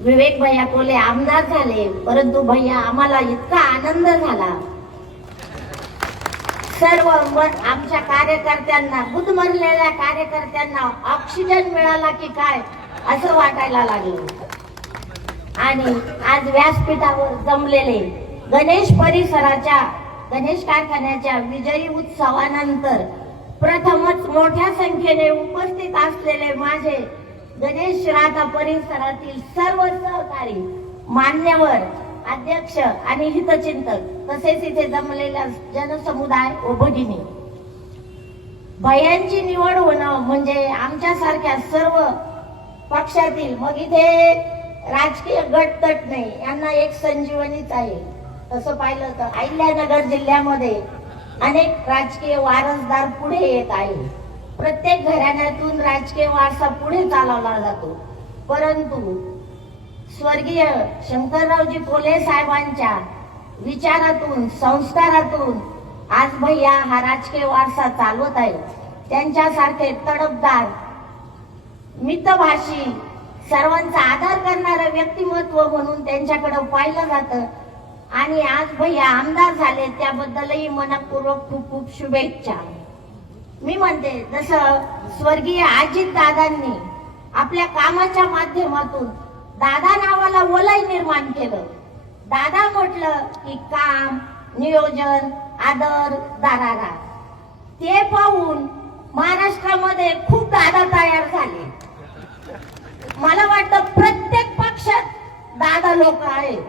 विवेक भैया कोले आमदार झाले, परंतु भैया आम्हाला इतका आनंद झाला, सर्व आमच्या कार्यकर्त्यांना, गुदमरलेल्या कार्यकर्त्यांना ऑक्सिजन मिळाला की काय असं वाटायला लागलं। आणि आज व्यासपीठावर जमलेले गणेश परिसराच्या, गणेश कारखान्याच्या विजयी उत्सवानंतर प्रथमच मोठ्या संख्येने उपस्थित असलेले माझे गणेश राधा परिसरातील सर्व सहकारी, मान्यवर, अध्यक्ष आणि हितचिंतक, तसेच इथे जमलेला जनसमुदाय व भगिनी, भैयांची निवड होणं म्हणजे आमच्यासारख्या सर्व पक्षातील, मग इथे राजकीय गटतट नाही, यांना एक संजीवनीच आहे। तसं पाहिलं तर अहिल्यानगर जिल्ह्यामध्ये अनेक राजकीय वारसदार पुढे येत आहे। प्रत्येक घराण्यातून राजकीय वारसा पुढे चालवला जातो, परंतु स्वर्गीय शंकररावजी कोल्हे साहेबांच्या विचारातून, संस्कारातून आज भैया हा राजकीय वारसा चालवत आहे। त्यांच्यासारखे तडफदार, मितभाषी, सर्वांचा आदर करणारं व्यक्तिमत्व म्हणून त्यांच्याकडे पाहिलं जातं। आणि आज भैया आमदार झाले, त्याबद्दलही मनपूर्वक खूप खूप शुभेच्छा। मी म्हणते, जसं स्वर्गीय अजित दादांनी आपल्या कामाच्या माध्यमातून दादा नावाला वलय निर्माण केलं। दादा म्हटलं की काम, नियोजन, आदर, दरारा, ते पाहून महाराष्ट्रामध्ये खूप दादा तयार झाले। मला वाटतं प्रत्येक पक्षात दादा लोक आहेत।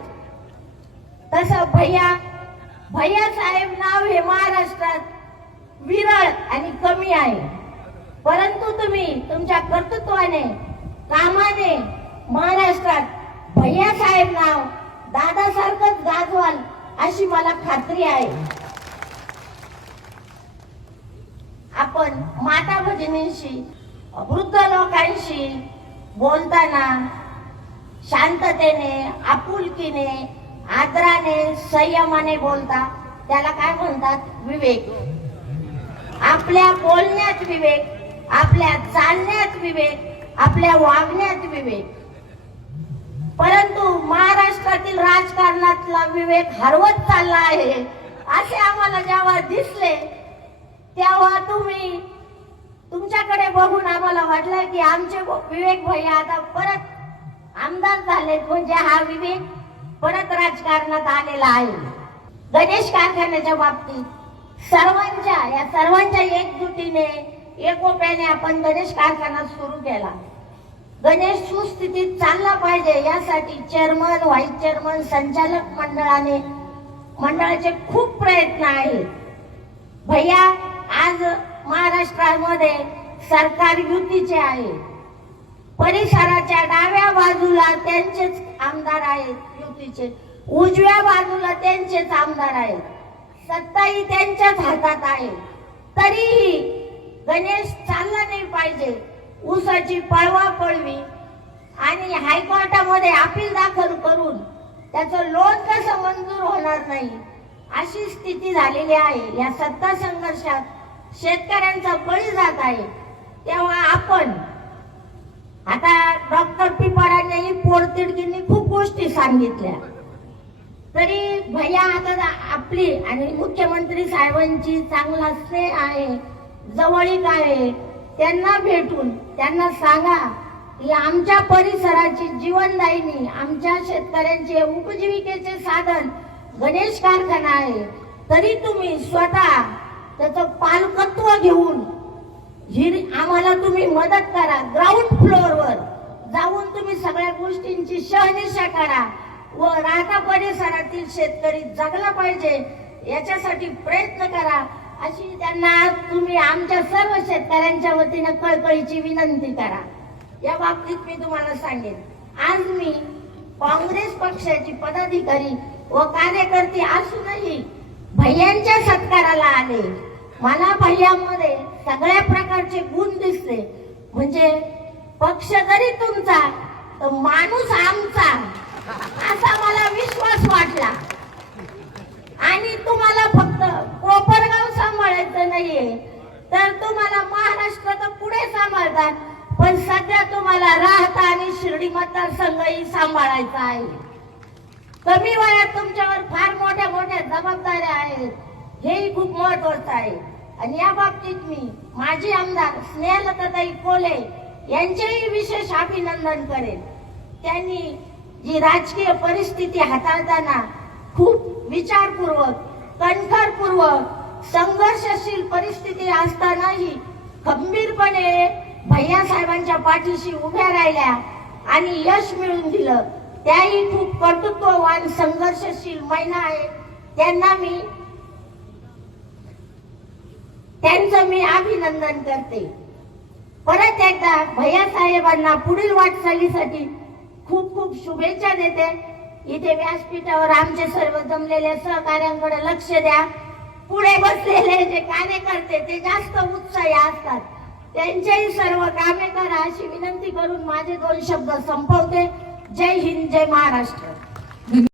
तसं भैया साहेब नाव हे महाराष्ट्रात विरळ आणि कमी आहे, परंतु तुम्ही तुमच्या कर्तृत्वाने, कामाने महाराष्ट्रात भैया साहेब नाव दादासारखंच गाजवाल अशी मला खात्री आहे। आपण माता भगिनींशी, वृद्ध लोकांशी बोलताना शांततेने, आपुलकीने, आदराने, संयमाने बोलता, त्याला काय म्हणतात? विवेक। आपल्या बोलण्यात विवेक, आपल्या चालण्यात विवेक, आपल्या वागण्यात विवेक। परंतु महाराष्ट्रातील राजकारणातला विवेक हरवत चालला आहे असे आम्हाला जेव्हा दिसले, तेव्हा तुमच्याकडे बघून आम्हाला वाटलं की आमचे विवेक भैया आता परत आमदार झालेत, म्हणजे हा विवेक परत राजकारणात आलेला आहे। गणेश कारखान्याच्या बाबतीत या सर्वांच्या एकजुटीने, एकोप्याने आपण गणेश कारखाना सुरू केला। गणेश सुस्थितीत चालला पाहिजे यासाठी चेअरमन, व्हाईस चेअरमन, संचालक मंडळाचे खूप प्रयत्न आहेत। भैया आज महाराष्ट्रामध्ये सरकार युतीचे आहे। परिसराच्या डाव्या बाजूला त्यांचेच आमदार आहेत युतीचे, उजव्या बाजूला त्यांचेच आमदार आहेत, सत्ताही त्यांच्याच हातात आहे। तरीही गणेश चालला नाही पाहिजे, ऊसाची पळवापळवी आणि हायकोर्टामध्ये अपील दाखल करून त्याचं लोन कसं मंजूर होणार नाही अशी स्थिती झालेली आहे। या सत्ता संघर्षात शेतकऱ्यांचा बळी जात आहे। तेव्हा आपण आता डॉक्टर पिपारांनी पोटतिडकींनी खूप गोष्टी सांगितल्या, तरी भैया आता आपली आणि मुख्यमंत्री साहेबांची चांगला स्नेह आहे, जवळीक आहे, त्यांना भेटून त्यांना सांगा की आमच्या परिसराची जीवनदायिनी, आमच्या शेतकऱ्यांचे उपजीविकेचे साधन गणेश कारखाना आहे। तरी तुम्ही स्वतः त्याचं पालकत्व घेऊन आम्हाला तुम्ही मदत करा, ग्राउंड फ्लोअरवर जाऊन तुम्ही सगळ्या गोष्टींची शहानिशा करा व राहता परिसरातील शेतकरी जगला पाहिजे याच्यासाठी प्रयत्न करा, अशी त्यांना तुम्ही आमच्या सर्व शेतकऱ्यांच्या वतीने कळकळीची विनंती करा। या बाबतीत मी तुम्हाला सांगेन, आज मी काँग्रेस पक्षाची पदाधिकारी व कार्यकर्ते असूनही भैयांच्या सत्काराला आले। मला भैयांमध्ये सगळ्या प्रकारचे गुण दिसले, म्हणजे पक्ष जरी तुमचा तर माणूस आमचा असा मला विश्वास वाटला। आणि तुम्हाला फक्त कोपरगाव सांभाळायचं नाहीये, तर तुम्हाला महाराष्ट्र तर पुढे सांभाळतात, पण सध्या तुम्हाला राहता आणि शिर्डी मतदारसंघही सांभाळायचा आहे. कमी वयात तुमच्यावर फार मोठ्या मोठ्या जबाबदाऱ्या आहेत, हेही खूप महत्वाचं आहे. आणि या बाबतीत मी माजी आमदार स्नेहलताताई कोले यांचेही विशेष अभिनंदन करेन. त्यांनी जी राजकीय परिस्थिती हाताळताना खूप विचारपूर्वक, कणखरपूर्वक, संघर्षशील परिस्थिती असतानाही खंबीरपणे भैयासाहेबांच्या पाठीशी उभ्या राहिल्या आणि यश मिळवून दिलं. त्याही खूप कर्तृत्ववान संघर्षशील महिला आहेत. त्यांचं मी अभिनंदन करते. परत एकदा भैयासाहेबांना पुढील वाटचालीसाठी खूप खूप शुभेच्छा देते. इथे व्यासपीठावर आमचे सर्व जमलेल्या सहकार्यांकडे लक्ष द्या. पुढे बसलेले जे कार्यकर्ते ते जास्त उत्साही असतात, त्यांच्याही सर्व कामे करा अशी विनंती करून माझे 2 शब्द संपवते. जय हिंद, जय महाराष्ट्र.